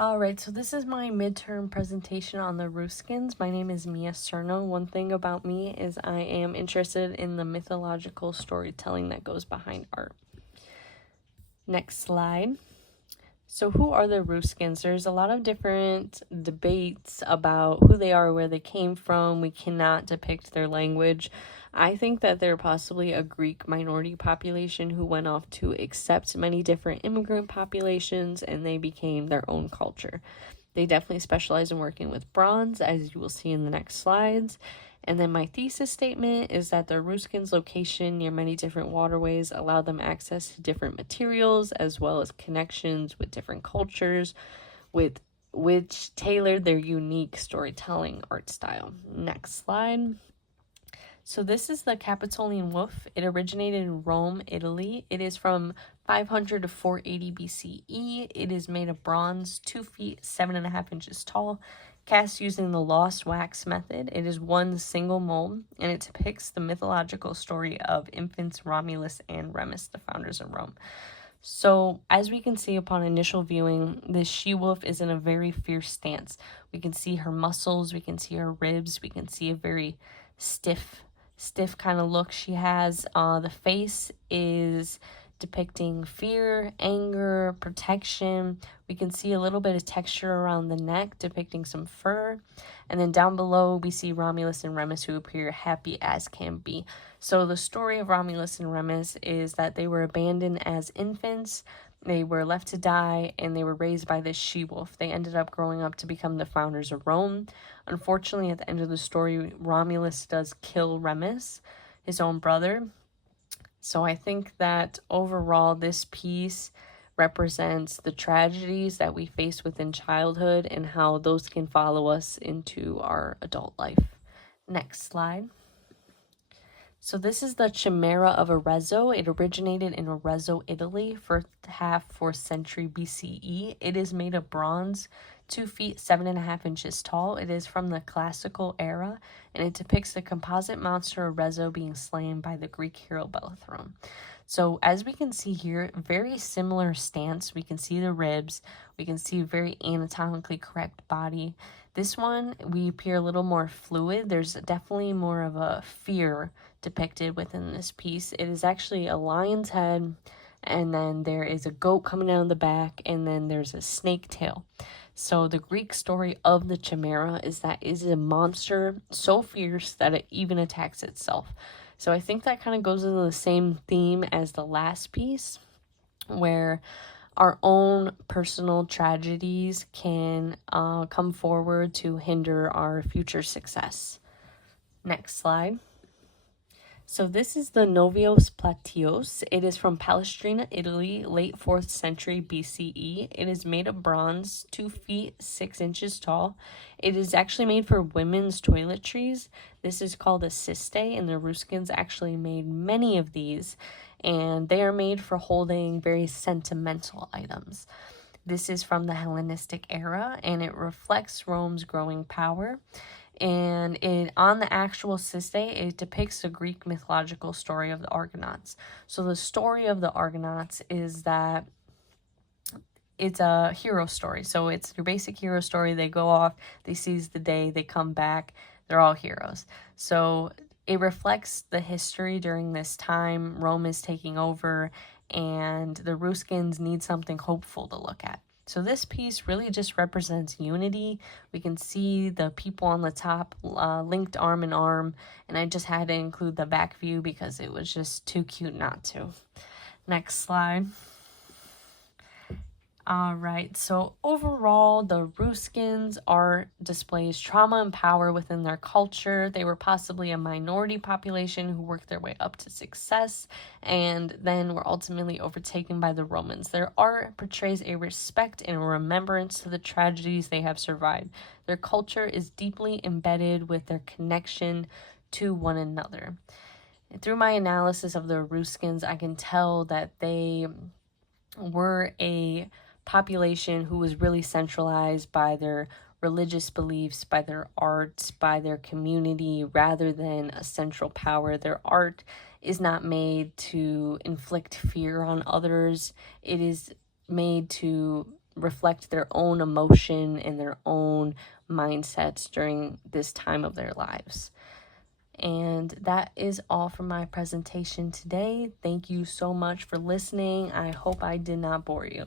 Alright, so this is my midterm presentation on the Ethruscans. My name is Mia Cerno. One thing about me is I am interested in the mythological storytelling that goes behind art. Next slide. So who are the Ethruscans? There's a lot of different debates about who they are, where they came from. We cannot depict their language. I think that they're possibly a Greek minority population who went off to accept many different immigrant populations, and they became their own culture. They definitely specialize in working with bronze, as you will see in the next slides. And then my thesis statement is that the Ethruscans' location near many different waterways allowed them access to different materials as well as connections with different cultures, with which tailored their unique storytelling art style. Next slide. So this is the Capitoline woof. It originated in Rome, Italy. It is from 500 to 480 BCE. It is made of bronze, 2 feet, 7.5 inches tall, cast using the lost wax method. It is one single mold, and it depicts the mythological story of infants Romulus and Remus, the founders of Rome. So, as we can see upon initial viewing, this she-wolf is in a very fierce stance. We can see her muscles, we can see her ribs, we can see a very stiff kind of look she has. The face is depicting fear, anger, protection. We can see a little bit of texture around the neck, depicting some fur. And then down below, we see Romulus and Remus, who appear happy as can be. So the story of Romulus and Remus is that they were abandoned as infants. They were left to die, and they were raised by this she-wolf. They ended up growing up to become the founders of Rome. Unfortunately, at the end of the story, Romulus does kill Remus, his own brother. So I think that overall, this piece represents the tragedies that we face within childhood and how those can follow us into our adult life. Next slide. So this is the Chimera of Arezzo. It originated in Arezzo, Italy, first half 4th century BCE. It is made of bronze, 2 feet, 7.5 inches tall. It is from the classical era, and it depicts the composite monster Arezzo being slain by the Greek hero Bellerophon. So as we can see here, very similar stance. We can see the ribs. We can see a very anatomically correct body. This one, we appear a little more fluid. There's definitely more of a fear depicted within this piece. It is actually a lion's head, and then there is a goat coming down the back, and then there's a snake tail. So the Greek story of the Chimera is that it is a monster so fierce that it even attacks itself. So I think that kind of goes into the same theme as the last piece, where our own personal tragedies can come forward to hinder our future success. Next slide. So this is the Novios Platios. It is from Palestrina, Italy, late 4th century BCE. It is made of bronze, 2 feet, 6 inches tall. It is actually made for women's toiletries. This is called a ciste, and the Ethruscans actually made many of these, and they are made for holding very sentimental items. This is from the Hellenistic era, and it reflects Rome's growing power. And on the actual ciste, it depicts the Greek mythological story of the Argonauts. So the story of the Argonauts is that it's a hero story. So it's your basic hero story. They go off, they seize the day, they come back, they're all heroes. So it reflects the history during this time. Rome is taking over, and the Ethruscans need something hopeful to look at. So this piece really just represents unity. We can see the people on the top linked arm in arm, and I just had to include the back view because it was just too cute not to. Next slide. All right, so overall, the Ethruscans art displays trauma and power within their culture. They were possibly a minority population who worked their way up to success and then were ultimately overtaken by the Romans. Their art portrays a respect and a remembrance to the tragedies they have survived. Their culture is deeply embedded with their connection to one another. Through my analysis of the Ethruscans, I can tell that they were a population who was really centralized by their religious beliefs, by their arts, by their community, rather than a central power. Their art is not made to inflict fear on others. It is made to reflect their own emotion and their own mindsets during this time of their lives. And that is all for my presentation today. Thank you so much for listening. I hope I did not bore you.